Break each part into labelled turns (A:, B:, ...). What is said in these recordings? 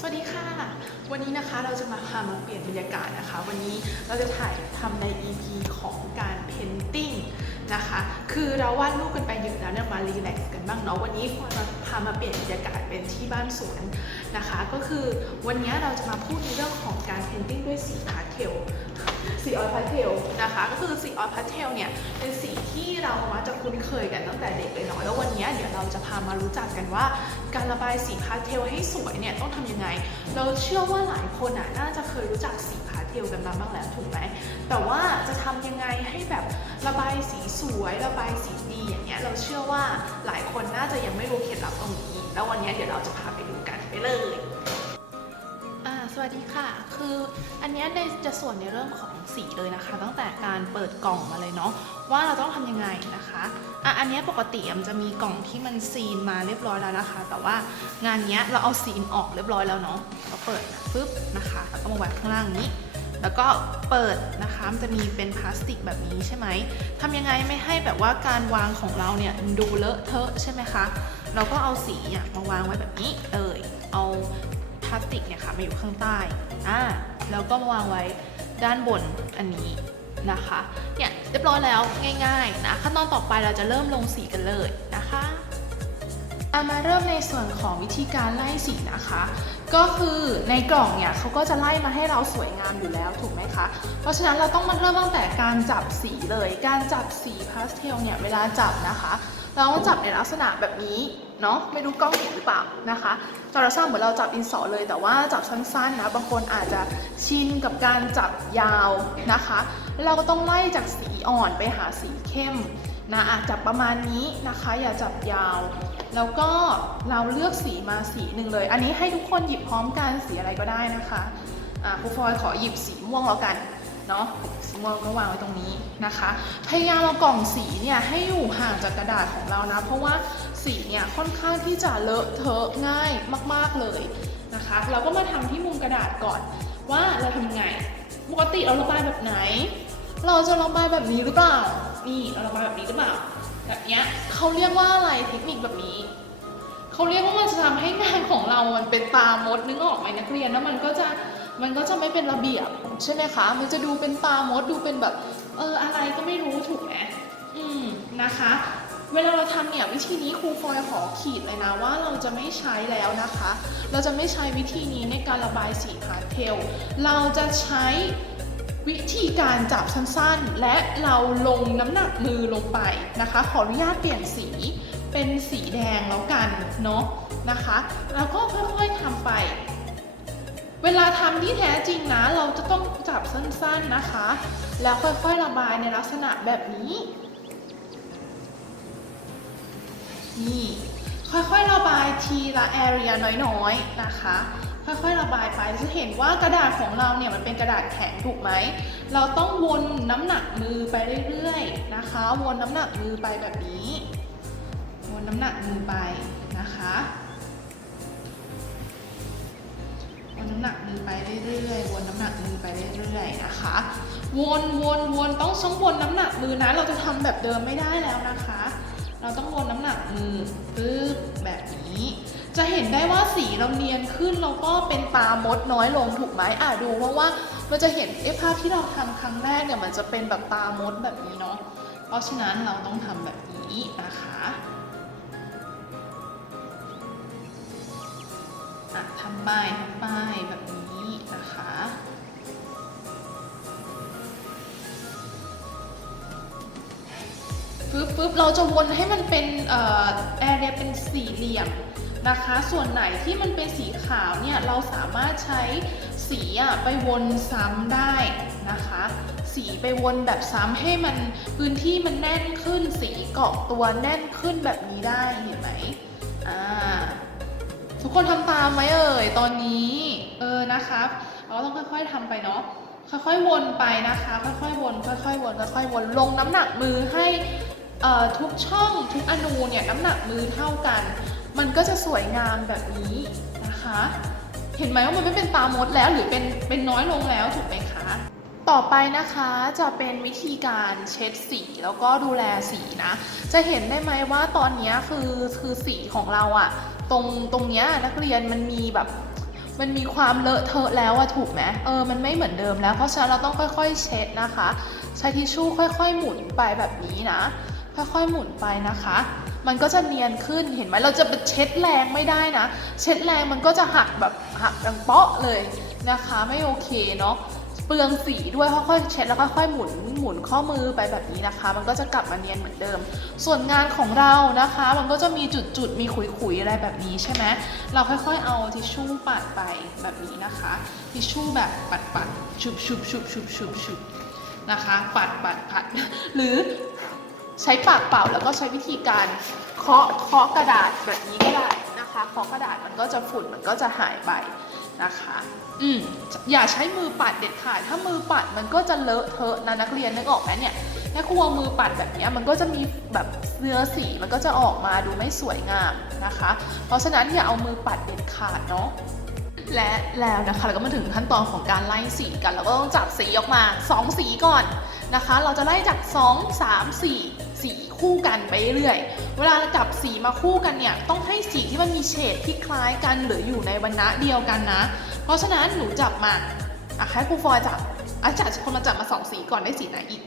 A: สวัสดีค่ะ วันนี้นะคะเราจะมาพามาเปลี่ยนบรรยากาศนะคะ วันนี้เราจะถ่ายทำใน EP ของการเพนติ้งนะคะ คือเราวาดรูปกันไปเยอะแล้วเนี่ยมารีแลกซ์กันบ้างเนาะวันนี้พอมาพามาเปลี่ยนบรรยากาศเป็นที่บ้านสวนนะคะ ก็คือวันนี้เราจะมาพูดในเรื่องของการเพนติ้งด้วยสีพาสเทล สีออยพาสเทลนะคะ ก็คือสีออยพาสเทลเนี่ยเป็นสีที่เรามักจะคุ้นเคยกันตั้งแต่เด็กเลยเนาะแล้ววันนี้เดี๋ยวเราจะพามารู้จักกันว่า การระบายสีพาสเทลให้สวยเนี่ยต้องทำยังไง เราเชื่อว่าหลายคนอะน่าจะเคยรู้จักสีพาสเทลกันมาบ้างแล้วถูกไหมแต่ว่าจะทำยังไงให้แบบระบายสีสวยระบายสีดีอย่างเงี้ยเราเชื่อว่าหลายคนน่าจะยังไม่รู้เคล็ดลับตรงนี้ แล้ววันนี้เดี๋ยวเราจะพาไปดูกันไปเลย สวัสดีค่ะ คืออันเนี้ยในจะส่วนในเรื่องของสีเลยนะคะ ตั้งแต่การเปิดกล่องมาเลยเนาะว่าเราต้องทำยังไงนะคะอะอันเนี้ยปกติมันจะมีกล่องที่มันซีนมาเรียบร้อยแล้วนะคะ แต่ว่างานเนี้ยเราเอาซีนออกเรียบร้อยแล้วเนาะเราเปิดปึ๊บนะคะแล้วก็มาไว้ข้างล่างนี้แล้วก็เปิดนะคะมันจะมีเป็นพลาสติกแบบนี้ใช่ไหมทำยังไงไม่ให้แบบว่าการวางของเราเนี่ยดูเลอะเทอะใช่ไหมคะ เราก็เอาสีเนี่ยมาวางไว้แบบนี้เลย เอา พลาสติกเนี่ยค่ะมาอยู่ข้างใต้อ่าแล้วก็มาวางไว้ด้านบนอันนี้นะคะเนี่ยเรียบร้อยแล้วง่ายๆนะขั้นตอนต่อไปเราจะเริ่มลงสีกันเลยนะคะเอามาเริ่มในส่วนของวิธีการไล่สีนะคะ ก็คือในกล่องเนี่ยเขาก็จะไล่มาให้เราสวยงามอยู่แล้วถูกไหมคะ เพราะฉะนั้นเราต้องมาเริ่มตั้งแต่การจับสีเลย การจับสีพาสเทลเนี่ยเวลาจับนะคะ เราต้องจับในลักษณะแบบนี้เนาะไม่รู้กล้องเห็นหรือเปล่านะคะ จอเราสร้างเหมือนเราจับดินสอเลย แต่ว่าจับสั้นๆนะบางคนอาจจะชินกับการจับยาวนะคะ เราก็ต้องไล่จากสีอ่อนไปหาสีเข้มนะอาจจับประมาณนี้นะคะ อย่าจับยาว แล้วก็เราเลือกสีมาสีหนึ่งเลย อันนี้ให้ทุกคนหยิบพร้อมกันสีอะไรก็ได้นะคะอ่าครูฟอยขอหยิบสีม่วงแล้วกันเนาะสีม่วงก็วางไว้ตรงนี้นะคะ พยายามเอากล่องสีเนี่ยให้อยู่ห่างจากกระดาษของเรานะ เพราะว่า สีเนี่ยค่อนข้างที่จะเลอะเทอะง่ายมาก ๆเลยนะคะ เราก็มาทำที่มุมกระดาษก่อนว่าเราทำยังไงปกติเราระบายแบบไหน เราจะระบายแบบนี้หรือเปล่า นี่เราระบายแบบนี้หรือเปล่า แบบเนี้ยเขาเรียกว่าอะไรเทคนิคแบบนี้เขาเรียกว่ามันจะทำให้งานของเรา มันเป็นตามดนึกออกไหมนักเรียนแล้วมันก็จะมันก็จะไม่เป็นระเบียบใช่ไหมคะ มันจะดูเป็นตามดดูเป็นแบบ เอออะไรก็ไม่รู้ถูกไหมอืมนะคะ เวลาเราทำเนี่ยวิธีนี้ครูฟอยขอขีดเลยนะว่าเราจะไม่ใช้แล้วนะคะ เราจะไม่ใช้วิธีนี้ในการระบายสีพาสเทล เราจะใช้วิธีการจับสั้นๆ และเราลงน้ำหนักมือลงไปนะคะ ขออนุญาตเปลี่ยนสีเป็นสีแดงแล้วกันเนาะนะคะ แล้วก็ค่อยๆทำไป เวลาทำที่แท้จริงนะ เราจะต้องจับสั้นๆนะคะ แล้วค่อยๆระบายในลักษณะแบบนี้ นี่ค่อยๆระบายทีละแอเรียน้อยๆนะคะ ค่อยๆระบายไปจะเห็นว่ากระดาษของเราเนี่ยมันเป็นกระดาษแข็งถูกไหม เราต้องวนน้ำหนักมือไปเรื่อยๆนะคะ วนน้ำหนักมือไปแบบนี้ วนน้ำหนักมือไปนะคะวนน้ำหนักมือไปเรื่อยๆ วนน้ำหนักมือไปเรื่อยๆ นะคะ วนวนวนต้องช่องวนน้ำหนักมือนะ เราจะทำแบบเดิมไม่ได้แล้วนะคะ เราต้องวนน้ำหนักมือปึ๊บแบบนี้ จะเห็นได้ว่าสีเราเนียนขึ้นแล้วก็เป็นตามดน้อยลงถูกไหมอะดูเพราะว่ามันจะเห็นเอภาพที่เราทำครั้งแรกเนี่ยมันจะเป็นแบบตามดแบบนี้เนาะเพราะฉะนั้นเราต้องทำแบบนี้นะคะอะทำป้ายทำป้ายแบบนี้ ปึ๊บปึ๊บเราจะวนให้มันเป็นเอ่อแอเรียเป็นสี่เหลี่ยมนะคะ ส่วนไหนที่มันเป็นสีขาวเนี่ยเราสามารถใช้สีอะไปวนซ้ำได้นะคะ สีไปวนแบบซ้ำให้มันพื้นที่มันแน่นขึ้น สีเกาะตัวแน่นขึ้นแบบนี้ได้เห็นไหมอ่าทุกคนทำตามไหมเอ่ยตอนนี้เออนะครับเราก็ต้องค่อยๆทำไปเนาะค่อยๆวนไปนะคะ ค่อยๆวน ค่อยๆวน ค่อยๆวน ลงน้ำหนักมือให้ ทุกช่องทุกอนูเนี่ยน้ำหนักมือเท่ากัน มันก็จะสวยงามแบบนี้นะคะ เห็นไหมว่ามันไม่เป็นตามดแล้วหรือเป็นเป็นน้อยลงแล้วถูกไหมคะ ต่อไปนะคะจะเป็นวิธีการเช็ดสีแล้วก็ดูแลสีนะ จะเห็นได้ไหมว่าตอนนี้คือคือสีของเราอะตรงตรงเนี้ยนักเรียนมันมีแบบมันมีความเลอะเทอะแล้วอะถูกไหมเออ มันไม่เหมือนเดิมแล้ว เพราะฉะนั้นเราต้องค่อยๆ เช็ดนะคะ ใช้ทิชชู่ค่อย ๆ หมุนไปแบบนี้นะ ค่อยๆหมุนไปนะคะ มันก็จะเนียนขึ้นเห็นไหมเราจะไปเช็ดแรงไม่ได้นะ เช็ดแรงมันก็จะหักแบบหักดังเปาะเลยนะคะ ไม่โอเคเนาะเปลืองสีด้วยค่อยๆเช็ดแล้วค่อยๆหมุนหมุนข้อมือไปแบบนี้นะคะ มันก็จะกลับมาเนียนเหมือนเดิม ส่วนงานของเรานะคะ มันก็จะมีจุดๆมีขุยๆอะไรแบบนี้ใช่ไหมเราค่อยๆเอาทิชชู่ปัดไปแบบนี้นะคะทิชชู่แบบปัดๆชุบชุบชุบชุบชุบชุบนะคะ ปัดปัดปัดหรือ ใช้ปากเป่าแล้วก็ใช้วิธีการเคาะเคาะกระดาษแบบนี้ก็ได้นะคะเคาะกระดาษมันก็จะฝุ่นมันก็จะหายไปนะคะอืมอย่าใช้มือปัดเด็ดขาดถ้ามือปัดมันก็จะเลอะเทอะนะนักเรียนนึกออกไหมเนี่ยถ้าครูเอามือปัดแบบนี้มันก็จะมีแบบเนื้อสีมันก็จะออกมาดูไม่สวยงามนะคะ เพราะฉะนั้นอย่าเอามือปัดเด็ดขาดเนาะและแล้วนะคะเราก็มาถึงขั้นตอนของการไล่สีกันเราก็ต้องจับสีออกมา 2 สีก่อนนะคะ เราจะไล่จาก 2 3 4 สีคู่กันไปเรื่อย เวลาเราจับสีมาคู่กันเนี่ยต้องให้สีที่มันมีเฉดที่คล้ายกันหรืออยู่ในวรรณะเดียวกันนะ เพราะฉะนั้นหนูจับมาอะให้ครูฟอยจับอาจารย์คนมาจับมาสองสีก่อนได้สีไหนอีก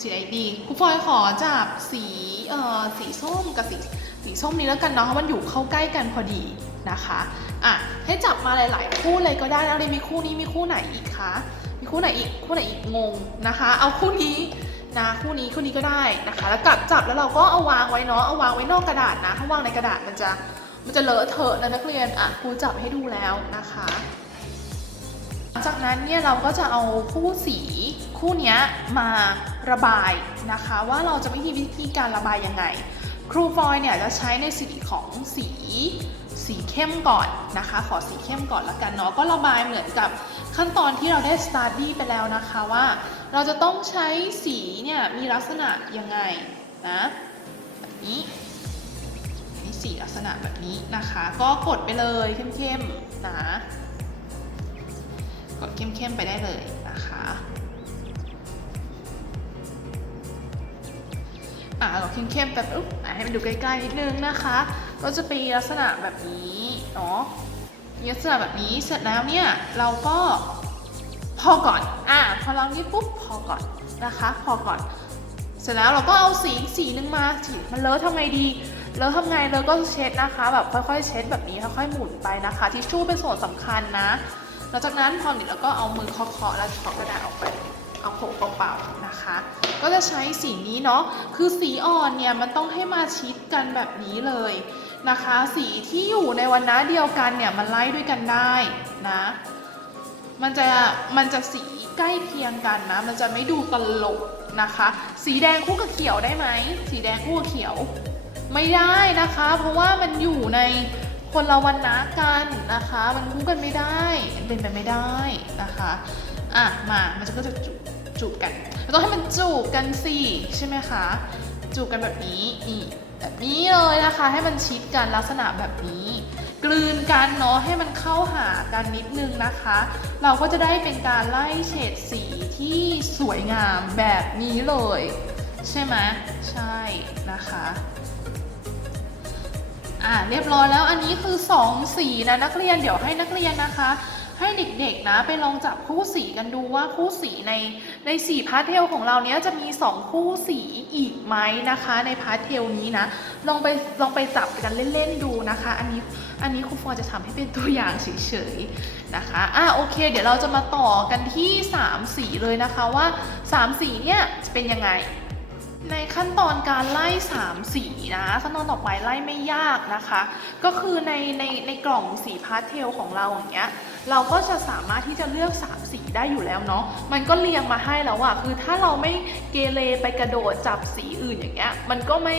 A: สีไหนดีครูฟอยขอจับสีเอ่อสีส้มกับสีสีส้มนี้แล้วกันเนาะเพราะมันอยู่เข้าใกล้กันพอดีนะคะอะให้จับมาหลาย ๆ คู่เลยก็ได้นะเรียนมีคู่นี้มีคู่ไหนอีกคะมีคู่ไหนอีกคู่ไหนอีกงงนะคะ เอาคู่นี้ นะคู่นี้คู่นี้ก็ได้นะคะ แล้วกัดจับแล้วเราก็เอาวางไว้เนาะเอาวางไว้นอกกระดาษนะถ้าวางในกระดาษมันจะมันจะเลอะเทอะนะนักเรียนอะครูจับให้ดูแล้วนะคะหลังจากนั้นเนี่ยเราก็จะเอาคู่สีคู่นี้มาระบายนะคะ ว่าเราจะวิธีวิธีการระบายยังไง ครูฟอยเนี่ยจะใช้ในสีของสีสีเข้มก่อนนะคะ ขอสีเข้มก่อนละกันเนาะก็ระบายเหมือนกับขั้นตอนที่เราได้สตาร์ดี้ไปแล้วนะคะว่า เราจะต้องใช้สีเนี่ยมีลักษณะยังไงนะแบบนี้นี่สีลักษณะแบบนี้นะคะ ก็กดไปเลยเข้มๆนะกดเข้มๆไปได้เลยนะคะ อะเราเข้มๆแบบอุ๊บอะให้มันดูใกล้ๆนิดนึงนะคะ ก็จะเป็นลักษณะแบบนี้เนาะลักษณะแบบนี้เสร็จแล้วเนี่ยเราก็พอก่อน อะพอเรานี้ปุ๊บพอก่อนนะคะ พอก่อน เสร็จแล้วเราก็เอาสีสีหนึงมาสีมันเลอะทำไงดี เลอะทำไงเลอะก็เช็ดนะคะ แบบค่อยๆ เช็ดแบบนี้ค่อยๆหมุนไปนะคะ ทิชชู่เป็นส่วนสำคัญนะหลังจากนั้นพอเสร็จแล้วก็เอามือเคาะๆแล้วเคาะกระดาษออกไป เอาโขกเปล่าๆนะคะ ก็จะใช้สีนี้เนาะคือสีอ่อนเนี่ยมันต้องให้มาชิดกันแบบนี้เลยนะคะ สีที่อยู่ในวันนะเดียวกันเนี่ยมันไล่ด้วยกันได้นะมันจะมันจะสีใกล้เคียงกันนะ มันจะไม่ดูตลกนะคะ สีแดงคู่กับเขียวได้ไหม สีแดงคู่กับเขียว ไม่ได้นะคะ เพราะว่ามันอยู่ในคนละวันนะกันนะคะ มันคู่กันไม่ได้เป็นไปไม่ได้นะคะ อะมามันก็จะจูบจูบกันเราต้องให้มันจูบกันสิใช่ไหมคะ จูบกันแบบนี้นี่แบบนี้เลยนะคะ ให้มันชิดกันลักษณะแบบนี้ กลืนกันเนาะให้มันเข้าหากันนิดนึงนะคะ เราก็จะได้เป็นการไล่เฉดสีที่สวยงามแบบนี้เลย ใช่ไหมใช่นะคะอ่าเรียบร้อยแล้วอันนี้คือ 2 สีนะนักเรียนเดี๋ยวให้นักเรียนนะคะ ให้เด็กๆนะไปลองจับคู่สีกันดูว่าคู่สีในในสีพาสเทลของเราเนี้ยจะมี 2 คู่สีอีกไหมนะคะ ในพาสเทลนี้นะลองไปลองไปจับกันเล่นๆดูนะคะ อันนี้อันนี้ครูฟอจะทำให้เป็นตัวอย่างเฉยๆนะคะอะโอเค เดี๋ยวเราจะมาต่อกันที่ 3 สีเลยนะคะว่า 3 สีเนี่ยจะเป็นยังไงในขั้นตอนการไล่3สีนะขั้นตอนต่อไปไล่ไม่ยากนะคะ ก็คือในในในกล่องสีพาสเทลของเราอย่างเงี้ย เราก็จะสามารถที่จะเลือก 3 สีได้อยู่แล้วเนาะ มันก็เรียงมาให้แล้วอะคือถ้าเราไม่เกเรไปกระโดดจับสีอื่นอย่างเงี้ย มันก็ไม่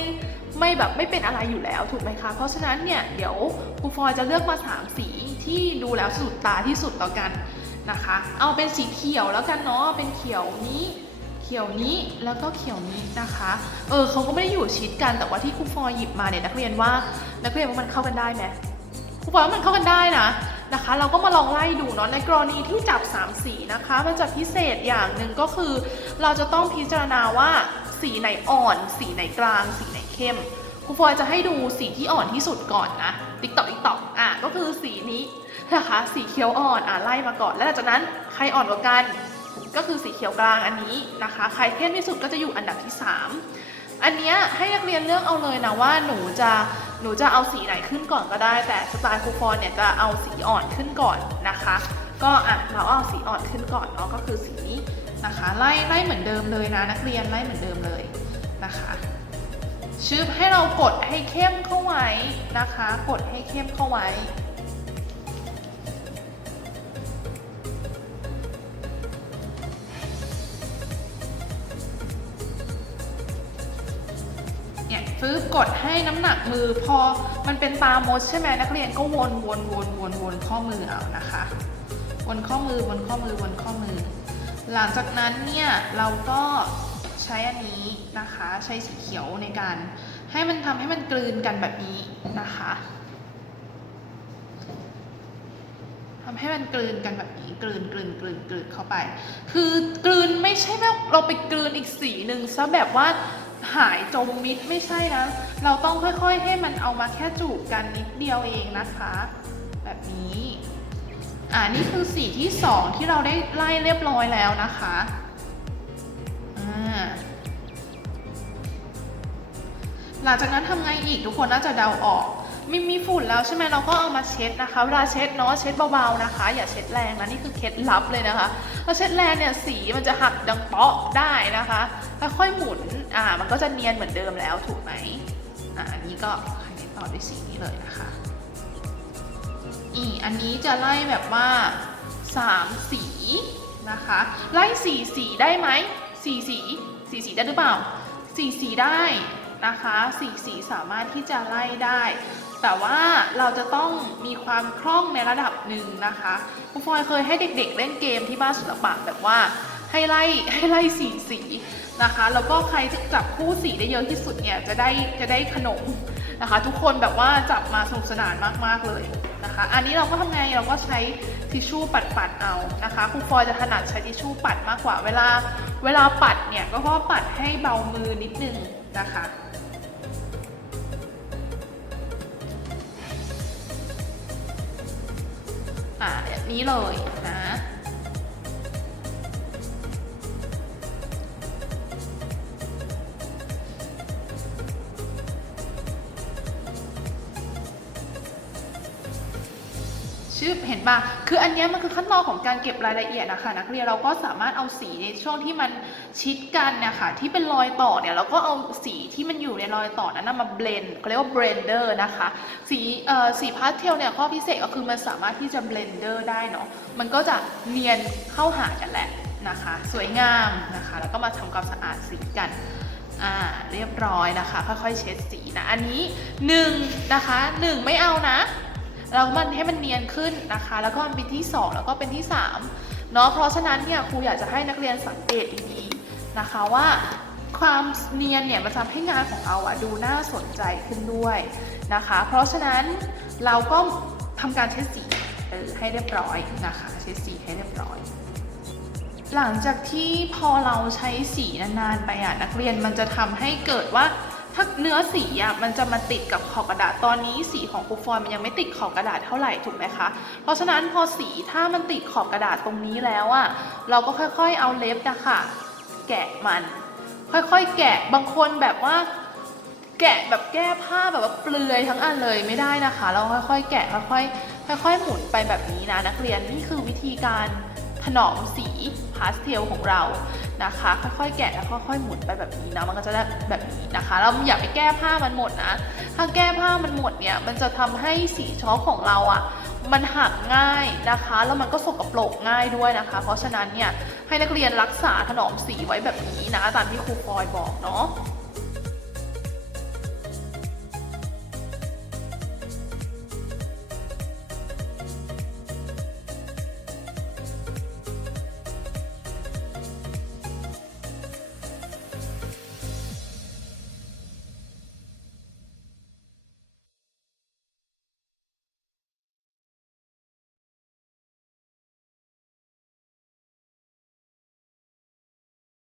A: ไม่แบบไม่เป็นอะไรอยู่แล้วถูกไหมคะ เพราะฉะนั้นเนี่ยเดี๋ยวครูฟอยจะเลือกมา 3 สีที่ดูแล้วสุดตาที่สุดต่อกันนะคะ เอาเป็นสีเขียวแล้วกันเนาะ เป็นเขียวนี้เขียวนี้แล้วก็เขียวนี้นะคะ เออเขาก็ไม่ได้อยู่ชิดกันแต่ว่าที่ครูฟอยหยิบมาเนี่ยนักเรียนว่านักเรียนว่ามันเข้ากันได้ไหมครูฟอยว่ามันเข้ากันได้นะ นะคะ เราก็มาลองไล่ดูเนาะในกรณีที่จับ 3 สีนะคะ มันจะพิเศษอย่างหนึ่งก็คือ เราจะต้องพิจารณาว่าสีไหนอ่อน สีไหนกลาง สีไหนเข้มครูฟอยจะให้ดูสีที่อ่อนที่สุดก่อนนะติ๊กตอกติ๊กตอกอะก็คือสีนี้นะคะ สีเขียวอ่อนอะไล่มาก่อน แล้วหลังจากนั้นใครอ่อนกว่ากัน ก็คือสีเขียวกลางอันนี้นะคะ ใครเข้มที่สุดก็จะอยู่อันดับที่ 3 อันเนี้ยให้นักเรียนเลือกเอาเลยนะว่าหนูจะ หนูจะเอาสีไหนขึ้นก่อนก็ได้ แต่สไตล์ครูฟอนเนี่ยจะเอาสีอ่อนขึ้นก่อนนะคะ ก็อะเราเอาสีอ่อนขึ้นก่อนเนาะก็คือสีนี้นะคะ ไล่ไล่เหมือนเดิมเลยนะ นักเรียนไล่เหมือนเดิมเลยนะคะชืบให้เรากดให้เข้มเข้าไว้นะคะ กดให้เข้มเข้าไว้ เนี่ยฟื้กดให้น้ำหนักมือพอมันเป็นตามดใช่ไหมนักเรียนก็วนวนวนวนวนข้อมือเอานะคะ วนข้อมือวนข้อมือวนข้อมือ หลังจากนั้นเนี่ยเราก็ใช้อันนี้นะคะใช้สีเขียวในการให้มันทำให้มันกลืนกันแบบนี้นะคะทำให้มันกลืนกันแบบนี้กลืนกลืนกลืนกลืนเข้าไป คือกลืนไม่ใช่แบบเราไปกลืนอีกสีหนึ่งซะแบบว่า หายจมมิดไม่ใช่นะ เราต้องค่อยๆให้มันเอามาแค่จูบกันนิดเดียวเองนะคะ แบบนี้ อ่านี่คือสีที่สองที่เราได้ไล่เรียบร้อยแล้วนะคะอ่าหลังจากนั้นทำไงอีกทุกคนน่าจะเดาออก มีมีฝุ่นแล้วใช่ไหมเราก็เอามาเช็ดนะคะ เวลาเช็ดเนาะเช็ดเบาๆนะคะ อย่าเช็ดแรงนะนี่คือเคล็ดลับเลยนะคะถ้าเช็ดแรงเนี่ยสีมันจะหักดังเปาะได้นะคะค่อยๆหมุนอ่ามันก็จะเนียนเหมือนเดิมแล้วถูกไหมอ่าอันนี้ก็คเนต่อด้วยสีนี้เลยนะคะอีอันนี้จะไล่แบบว่า 3 สีนะคะ ไล่สีสีได้ไหมสีสีสีสีได้หรือเปล่าสีสีได้นะคะสีสีสามารถที่จะไล่ได้ แต่ว่าเราจะต้องมีความคล่องในระดับหนึ่งนะคะครูฟอยเคยให้เด็กๆ เล่นเกมที่บ้านศิลปะแบบว่าให้ไล่ให้ไล่สีสีนะคะแล้วก็ใครจะจับคู่สีได้เยอะที่สุดเนี่ยจะได้จะได้ขนมนะคะ ทุกคนแบบว่าจับมาสนุกสนานมากๆเลยนะคะ อันนี้เราก็ทำไงเราก็ใช้ทิชชู่ปัดๆเอานะคะครูฟอยจะถนัดใช้ทิชชู่ปัดมากกว่าเวลาเวลาปัดเนี่ยก็เพราะปัดให้เบามือนิดนึงนะคะ อ่าแบบนี้เลยนะชื่อเห็นปะคืออันนี้มันคือขั้นตอนของการเก็บรายละเอียดนะคะนักเรียนเราก็สามารถเอาสีในช่วงที่มัน ชิดกันเนะคะที่เป็นรอยต่อเนี่ยเราก็เอาสีที่มันอยู่ในรอยต่อนั้นมาเบลนด์เขาเรียกว่าเบลนเดอร์นะคะสีเอ่อสีพาสเทลเนี่ยข้อพิเศษก็คือมันสามารถที่จะเบลนเดอร์ได้เนาะมันก็จะเนียนเข้าหากันแหละนะคะ สวยงามนะคะ แล้วก็มาทำความสะอาดสีกันอ่าเรียบร้อยนะคะ ค่อยๆเช็ดสีนะ อันนี้1นะคะ1 ไม่เอานะ เรามันให้มันเนียนขึ้นนะคะ แล้วก็เป็นที่ 2 แล้วก็เป็นที่3เนาะเพราะฉะนั้นเนี่ยครูอยากจะให้นักเรียนสังเกตดี นะคะว่าความเนียนเนี่ยมันทำให้งานของเราอะดูน่าสนใจขึ้นด้วยนะคะ เพราะฉะนั้นเราก็ทำการเช็ดสีให้เรียบร้อยนะคะเช็ดสีให้เรียบร้อย หลังจากที่พอเราใช้สีนานๆไปอะนักเรียนมันจะทำให้เกิดว่าถ้าเนื้อสีอะมันจะมาติดกับขอบกระดาษตอนนี้สีของครูฟอยมันยังไม่ติดขอบกระดาษเท่าไหร่ถูกไหมคะ เพราะฉะนั้นพอสีถ้ามันติดขอบกระดาษตรงนี้แล้วอะเราก็ค่อยๆเอาเล็บนะคะ แกะมัน ค่อยๆ แกะบางคนแบบว่า แกะแบบแก้ผ้าแบบว่าเปลือยทั้งอันเลยไม่ได้นะคะ เราค่อยๆ แกะค่อยๆค่อยๆหมุนไปแบบนี้นะนักเรียนนี่คือวิธีการถนอมสีพาสเทลของเรานะคะ ค่อยๆ แกะแล้วค่อยๆหมุนไปแบบนี้นะมันก็จะได้แบบนี้นะคะ เราอย่าไปแก้ผ้ามันหมดนะ ถ้าแก้ผ้ามันหมดเนี่ยมันจะทำให้สีช็อคของเราอะ่ะ มันหักง่ายนะคะ แล้วมันก็สกปรกง่ายด้วยนะคะ เพราะฉะนั้นเนี่ยให้นักเรียนรักษาถนอมสีไว้แบบนี้นะตามที่ครูฟอยบอกเนาะ